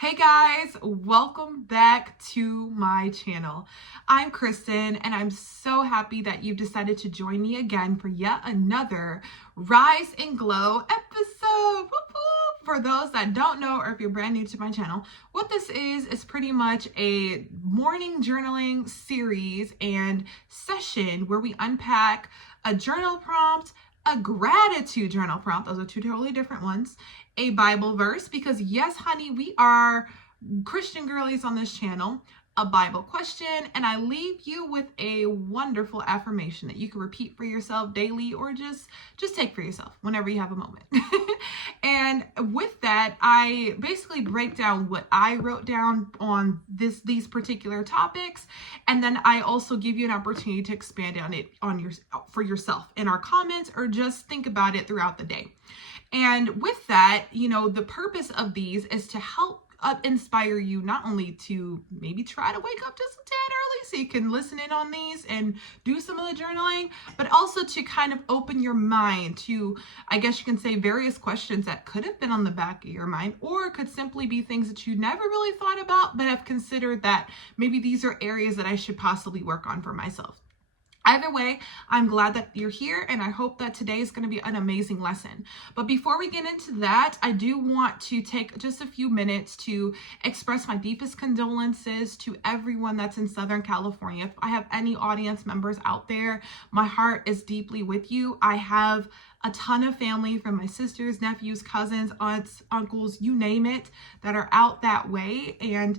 Hey guys, welcome back to my channel. I'm Kristen and I'm so happy that you've decided to join me again for yet another Rise and Glow episode. Whoop, whoop. For those that don't know, or if you're brand new to my channel, what this is pretty much a morning journaling series and session where we unpack a journal prompt, a gratitude journal prompt. Those are two totally different ones. A Bible verse, because yes, honey, we are Christian girlies on this channel. A Bible question, and I leave you with a wonderful affirmation that you can repeat for yourself daily or just take for yourself whenever you have a moment. And with that, I basically break down what I wrote down on these particular topics, and then I also give you an opportunity to expand on it for yourself in our comments, or just think about it throughout the day. And with that, the purpose of these is to help inspire you not only to maybe try to wake up just a tad early so you can listen in on these and do some of the journaling, but also to kind of open your mind to, I guess you can say, various questions that could have been on the back of your mind, or could simply be things that you never really thought about but have considered that maybe these are areas that I should possibly work on for myself. Either way, I'm glad that you're here, and I hope that today is going to be an amazing lesson. But before we get into that, I do want to take just a few minutes to express my deepest condolences to everyone that's in Southern California. If I have any audience members out there, my heart is deeply with you. I have a ton of family, from my sisters, nephews, cousins, aunts, uncles, you name it, that are out that way, and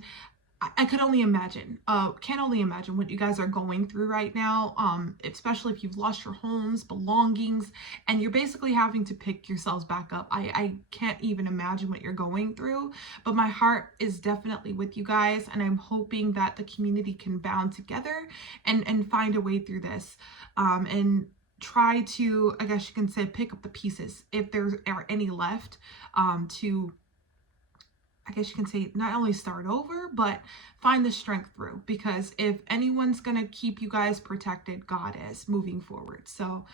I could only imagine, can only imagine what you guys are going through right now, especially if you've lost your homes, belongings, and you're basically having to pick yourselves back up. I can't even imagine what you're going through, but my heart is definitely with you guys, and I'm hoping that the community can band together and find a way through this, and try to, I guess you can say, pick up the pieces, if there are any left, to, I guess you can say, not only start over, but find the strength through. Because if anyone's going to keep you guys protected, God is, moving forward. So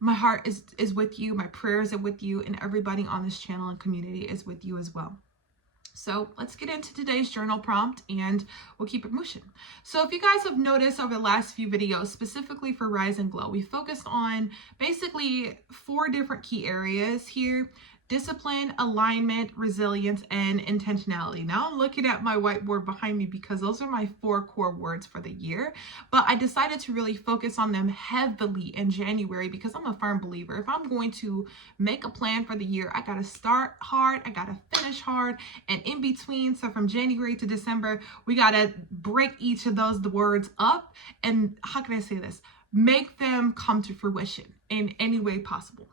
my heart is with you. My prayers are with you. And everybody on this channel and community is with you as well. So let's get into today's journal prompt, and we'll keep it moving. So if you guys have noticed over the last few videos, specifically for Rise and Glow, we focused on basically 4 different key areas here: discipline, alignment, resilience, and intentionality. Now I'm looking at my whiteboard behind me because those are my 4 core words for the year, but I decided to really focus on them heavily in January because I'm a firm believer. If I'm going to make a plan for the year, I gotta start hard, I gotta finish hard, and in between, so from January to December, we gotta break each of those words up, and how can I say this? Make them come to fruition in any way possible.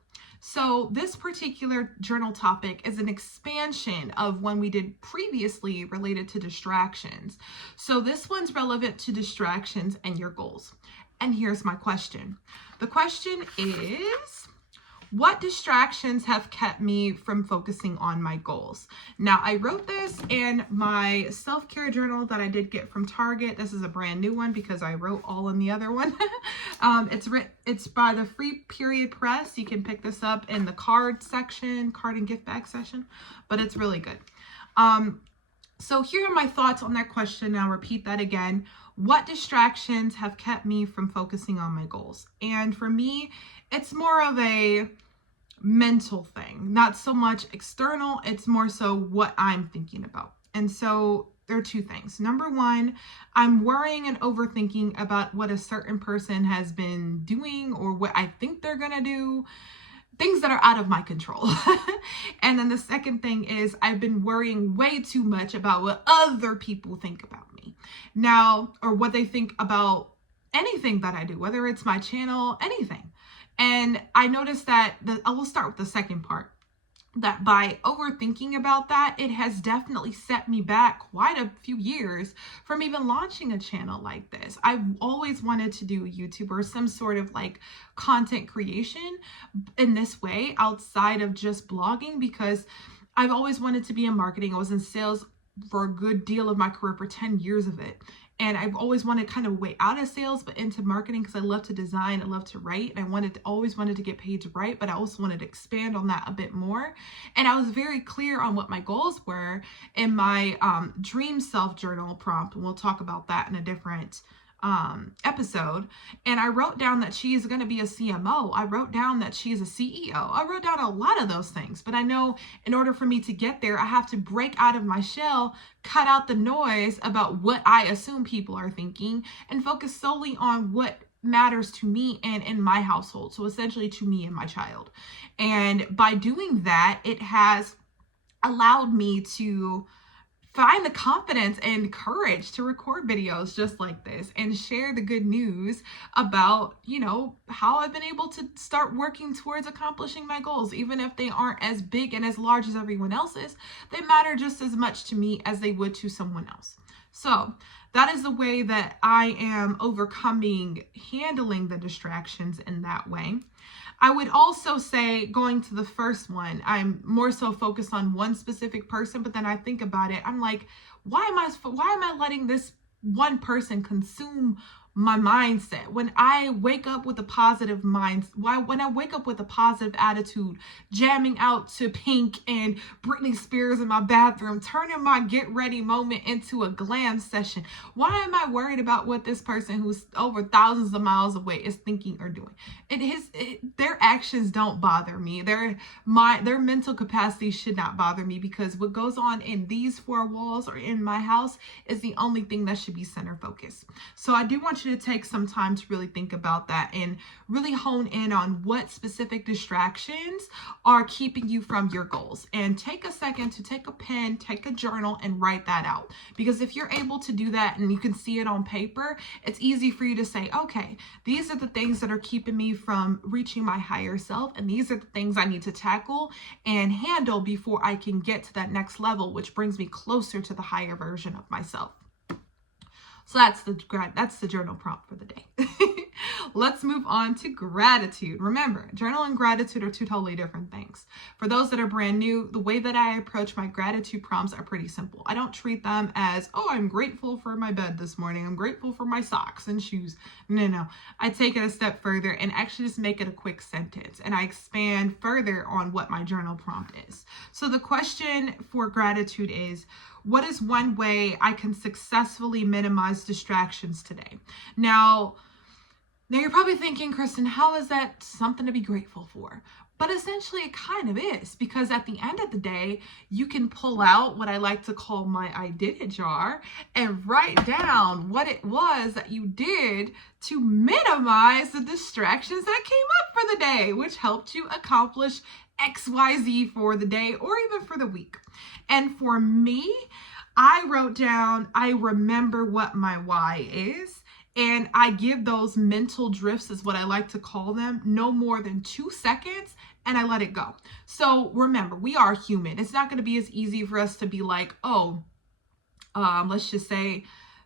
So this particular journal topic is an expansion of one we did previously related to distractions. So this one's relevant to distractions and your goals. And here's my question. The question is, what distractions have kept me from focusing on my goals? Now, I wrote this in my self-care journal that I did get from Target. This is a brand new one because I wrote all in the other one. It's by the Free Period Press. You can pick this up in the card section, card and gift bag section, but it's really good. So here are my thoughts on that question. I'll repeat that again. What distractions have kept me from focusing on my goals? And for me, it's more of a mental thing, not so much external. It's more so what I'm thinking about. And so there are 2 things. Number 1, I'm worrying and overthinking about what a certain person has been doing or what I think they're going to do, things that are out of my control. And then the second thing is I've been worrying way too much about what other people think about me now, or what they think about anything that I do, whether it's my channel, anything. And I noticed that, I will start with the second part, that by overthinking about that, it has definitely set me back quite a few years from even launching a channel like this. I've always wanted to do YouTube or some sort of like content creation in this way outside of just blogging, because I've always wanted to be in marketing. I was in sales for a good deal of my career, for 10 years of it. And I've always wanted kind of way out of sales, but into marketing because I love to design, I love to write, and always wanted to get paid to write, but I also wanted to expand on that a bit more. And I was very clear on what my goals were in my dream self journal prompt. And we'll talk about that in a different episode. And I wrote down that she is going to be a CMO. I wrote down that she is a CEO. I wrote down a lot of those things, but I know in order for me to get there, I have to break out of my shell, cut out the noise about what I assume people are thinking, and focus solely on what matters to me and in my household. So essentially to me and my child. And by doing that, it has allowed me to find the confidence and courage to record videos just like this and share the good news about, how I've been able to start working towards accomplishing my goals. Even if they aren't as big and as large as everyone else's, they matter just as much to me as they would to someone else. So that is the way that I am handling the distractions in that way. I would also say, going to the first one, I'm more so focused on one specific person, but then I think about it, I'm like, why am I letting this one person consume my mindset? When I wake up with a positive when I wake up with a positive attitude, jamming out to Pink and Britney Spears in my bathroom, turning my get ready moment into a glam session, why am I worried about what this person who's over thousands of miles away is thinking or doing? Their actions don't bother me. Their mental capacity should not bother me, because what goes on in these four walls or in my house is the only thing that should be center focused. So I do want you to take some time to really think about that and really hone in on what specific distractions are keeping you from your goals. And take a second to take a pen, take a journal, and write that out. Because if you're able to do that and you can see it on paper, it's easy for you to say, okay, these are the things that are keeping me from reaching my higher self, and these are the things I need to tackle and handle before I can get to that next level, which brings me closer to the higher version of myself. So that's the journal prompt for the day. Let's move on to gratitude. Remember, journal and gratitude are two totally different things. For those that are brand new, the way that I approach my gratitude prompts are pretty simple. I don't treat them as, I'm grateful for my bed this morning. I'm grateful for my socks and shoes. No. I take it a step further and actually just make it a quick sentence. And I expand further on what my journal prompt is. So the question for gratitude is, what is one way I can successfully minimize distractions today? Now you're probably thinking, Kristen, how is that something to be grateful for? But essentially it kind of is, because at the end of the day, you can pull out what I like to call my I did it jar and write down what it was that you did to minimize the distractions that came up for the day, which helped you accomplish XYZ for the day or even for the week. And for me, I wrote down, I remember what my why is. And I give those mental drifts, is what I like to call them, no more than 2 seconds, and I let it go. So remember, we are human. It's not going to be as easy for us to be like, let's just say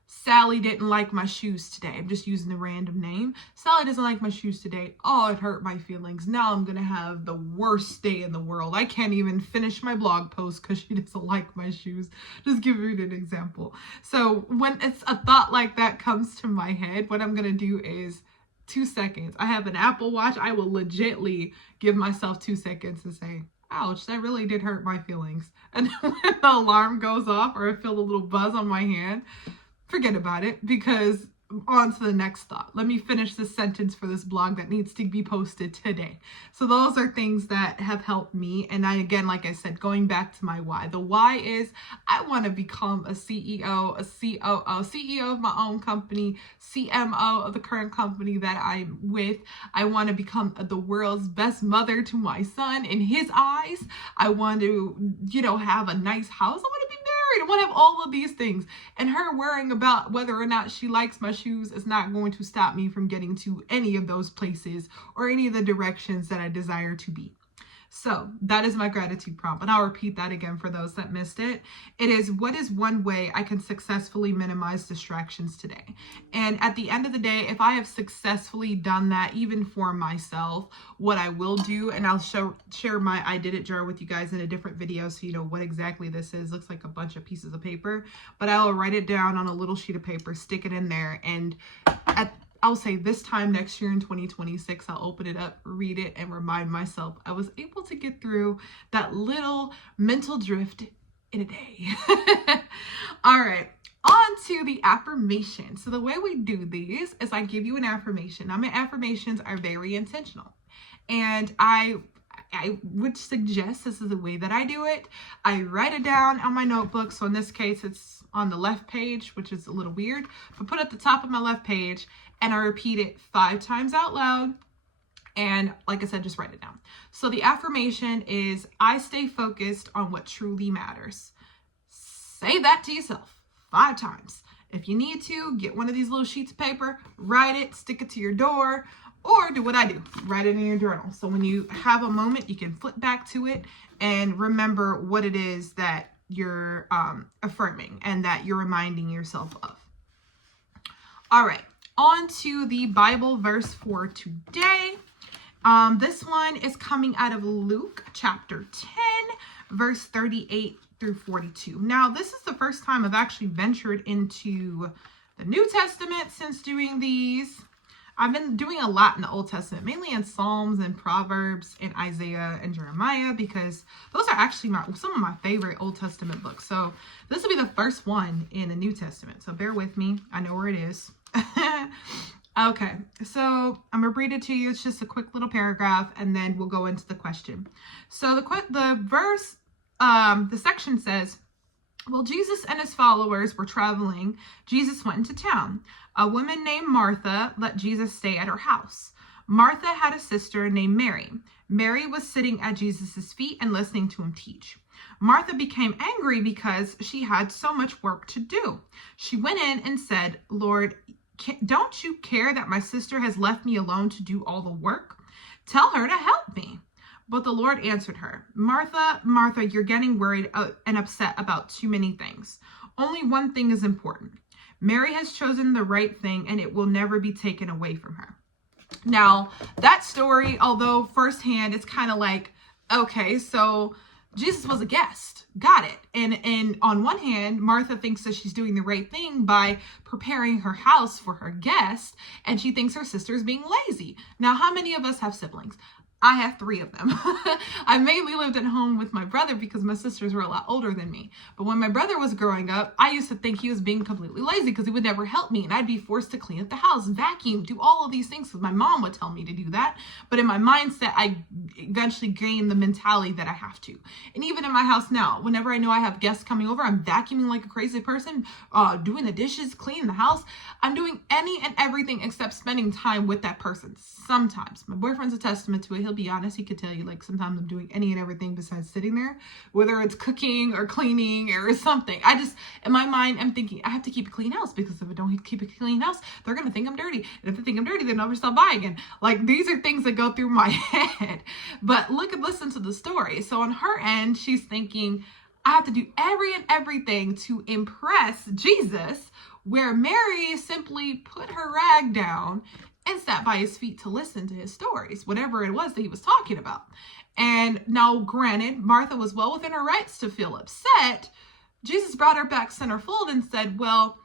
Sally didn't like my shoes today. I'm just using a random name. Sally doesn't like my shoes today. Oh, it hurt my feelings. Now I'm going to have the worst day in the world. I can't even finish my blog post because she doesn't like my shoes. Just giving you an example. So when it's a thought like that comes to my head, what I'm going to do is 2 seconds. I have an Apple Watch. I will legitly give myself 2 seconds to say, ouch, that really did hurt my feelings. And then when the alarm goes off or I feel a little buzz on my hand, forget about it, because on to the next thought. Let me finish this sentence for this blog that needs to be posted today. So those are things that have helped me. And again, like I said, going back to my why. The why is I want to become a CEO, a COO, CEO of my own company, CMO of the current company that I'm with. I want to become the world's best mother to my son in his eyes. I want to, have a nice house. I want to be married. I want to have all of these things. And her worrying about whether or not she likes my shoes is not going to stop me from getting to any of those places or any of the directions that I desire to be. So that is my gratitude prompt. And I'll repeat that again for those that missed it. It is, what is one way I can successfully minimize distractions today? And at the end of the day, if I have successfully done that, even for myself, what I will do, and I'll share my I did it jar with you guys in a different video so you know what exactly this is. Looks like a bunch of pieces of paper, but I'll write it down on a little sheet of paper, stick it in there, and I'll say this time next year in 2026, I'll open it up, read it, and remind myself I was able to get through that little mental drift in a day. All right, on to the affirmation. So the way we do these is I give you an affirmation. Now, my affirmations are very intentional, and I would suggest this is the way that I do it. I write it down on my notebook. So in this case, it's on the left page, which is a little weird, but put it at the top of my left page, and I repeat it 5 times out loud. And like I said, just write it down. So the affirmation is, I stay focused on what truly matters. Say that to yourself 5 times. If you need to, get one of these little sheets of paper, write it, stick it to your door, or do what I do, write it in your journal. So when you have a moment, you can flip back to it and remember what it is that you're affirming and that you're reminding yourself of. All right, on to the Bible verse for today. This one is coming out of Luke chapter 10, verse 38 through 42. Now, this is the first time I've actually ventured into the New Testament since doing these. I've been doing a lot in the Old Testament, mainly in Psalms and Proverbs and Isaiah and Jeremiah, because those are actually some of my favorite Old Testament books. So this will be the first one in the New Testament. So bear with me. I know where it is. Okay, so I'm going to read it to you. It's just a quick little paragraph, and then we'll go into the question. So the verse, the section says, while Jesus and his followers were traveling, Jesus went into town. A woman named Martha let Jesus stay at her house. Martha had a sister named Mary. Mary was sitting at Jesus' feet and listening to him teach. Martha became angry because she had so much work to do. She went in and said, Lord, don't you care that my sister has left me alone to do all the work? Tell her to help me. But the Lord answered her, Martha, Martha, you're getting worried and upset about too many things. Only one thing is important. Mary has chosen the right thing, and it will never be taken away from her. Now, that story, although firsthand, it's kind of like, okay, so Jesus was a guest. Got it. And on one hand, Martha thinks that she's doing the right thing by preparing her house for her guest, and she thinks her sister is being lazy. Now, how many of us have siblings? I have 3 of them. I mainly lived at home with my brother because my sisters were a lot older than me. But when my brother was growing up, I used to think he was being completely lazy because he would never help me, and I'd be forced to clean up the house, vacuum, do all of these things because my mom would tell me to do that. But in my mindset, I eventually gained the mentality that I have to. And even in my house now, whenever I know I have guests coming over, I'm vacuuming like a crazy person, doing the dishes, cleaning the house. I'm doing any and everything except spending time with that person. Sometimes. My boyfriend's a testament to it. He'll be honest. He could tell you, like, sometimes I'm doing any and everything besides sitting there, whether it's cooking or cleaning or something. I just, in my mind, I'm thinking I have to keep a clean house, because if I don't keep a clean house, they're going to think I'm dirty. And if they think I'm dirty, they'll never stop by again. Like, these are things that go through my head. But listen to the story. So on her end, she's thinking, I have to do everything to impress Jesus, where Mary simply put her rag down and sat by his feet to listen to his stories, whatever it was that he was talking about. And now, granted, Martha was well within her rights to feel upset. Jesus brought her back centerfold and said, well,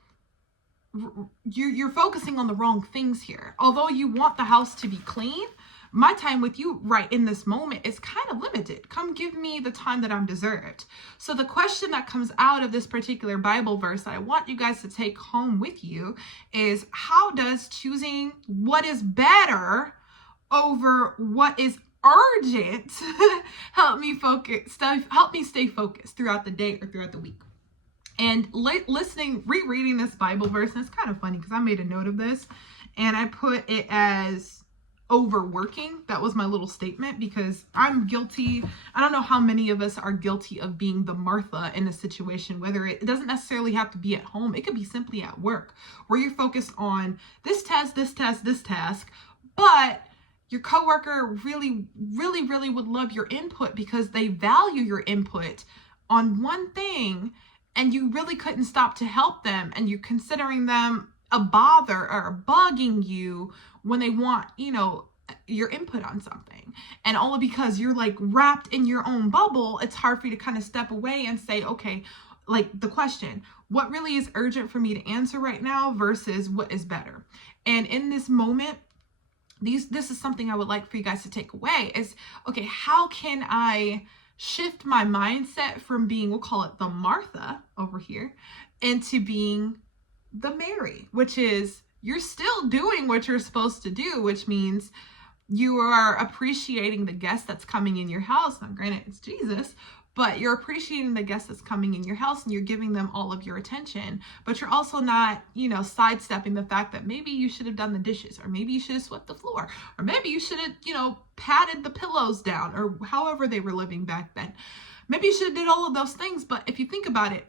you're focusing on the wrong things here. Although you want the house to be clean, my time with you right in this moment is kind of limited. Come give me the time that I'm deserved. So the question that comes out of this particular Bible verse that I want you guys to take home with you is, how does choosing what is better over what is urgent help me stay focused throughout the day or throughout the week? And rereading this Bible verse, and it's kind of funny because I made a note of this and I put it as overworking. That was my little statement, because I'm guilty. I don't know how many of us are guilty of being the Martha in a situation, whether it doesn't necessarily have to be at home. It could be simply at work, where you're focused on this task, but your coworker really, really, really would love your input because they value your input on one thing, and you really couldn't stop to help them, and you're considering them a bother or bugging you when they want, your input on something. And only because you're like wrapped in your own bubble, it's hard for you to kind of step away and say, okay, like the question, what really is urgent for me to answer right now versus what is better? And in this moment, this is something I would like for you guys to take away is, okay, how can I shift my mindset from being, we'll call it the Martha over here, into being the Mary, which is you're still doing what you're supposed to do, which means you are appreciating the guest that's coming in your house. Now, granted, it's Jesus, but you're appreciating the guest that's coming in your house and you're giving them all of your attention, but you're also not, sidestepping the fact that maybe you should have done the dishes, or maybe you should have swept the floor, or maybe you should have, patted the pillows down, or however they were living back then. Maybe you should have did all of those things, but if you think about it,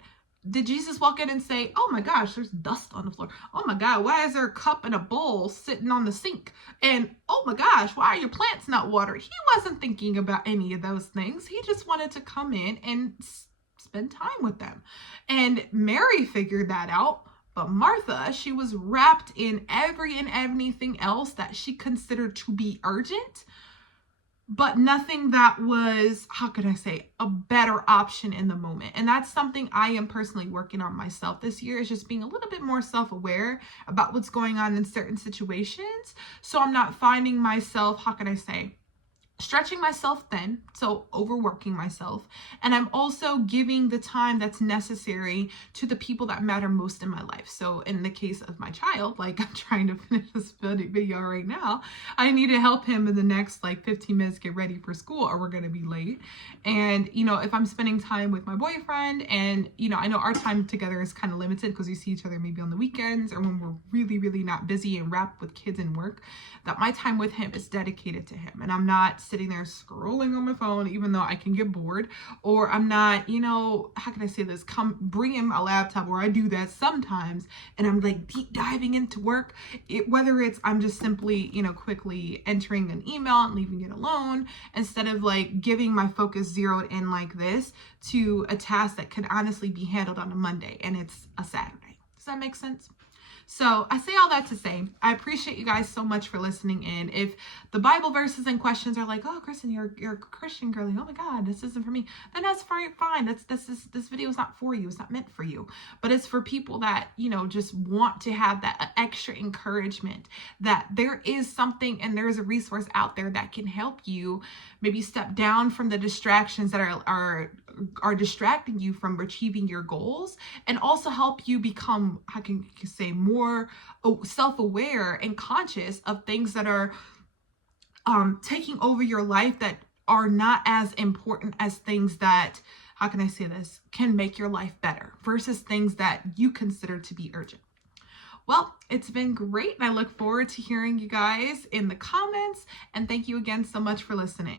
did Jesus walk in and say, oh my gosh, there's dust on the floor. Oh my God, why is there a cup and a bowl sitting on the sink? And oh my gosh, why are your plants not watered? He wasn't thinking about any of those things. He just wanted to come in and spend time with them. And Mary figured that out. But Martha, she was wrapped in every and anything else that she considered to be urgent, but nothing that was, how could I say, a better option in the moment. And that's something I am personally working on myself this year, is just being a little bit more self-aware about what's going on in certain situations. So I'm not finding myself, how can I say, stretching myself thin, so overworking myself. And I'm also giving the time that's necessary to the people that matter most in my life. So in the case of my child, like I'm trying to finish this video right now, I need to help him in the next 15 minutes get ready for school, or we're going to be late. And, if I'm spending time with my boyfriend, and, I know our time together is kind of limited because we see each other maybe on the weekends or when we're really, really not busy and wrapped with kids and work, that my time with him is dedicated to him. And I'm not sitting there scrolling on my phone, even though I can get bored, or I'm not, how can I say this, bring in my laptop, where I do that sometimes, and I'm deep diving into work, whether it's I'm just simply, quickly entering an email and leaving it alone, instead of giving my focus zeroed in like this to a task that could honestly be handled on a Monday and it's a Saturday. Does that make sense? So I say all that to say, I appreciate you guys so much for listening in. If the Bible verses and questions are like, oh, Kristen, you're a Christian girly, oh my God, this isn't for me, then that's fine. This video is not for you. It's not meant for you. But it's for people that, just want to have that extra encouragement that there is something and there is a resource out there that can help you maybe step down from the distractions that are distracting you from achieving your goals, and also help you become, how can you say, more self-aware and conscious of things that are taking over your life that are not as important as things that, how can I say this, can make your life better, versus things that you consider to be urgent. Well, it's been great, and I look forward to hearing you guys in the comments, and thank you again so much for listening.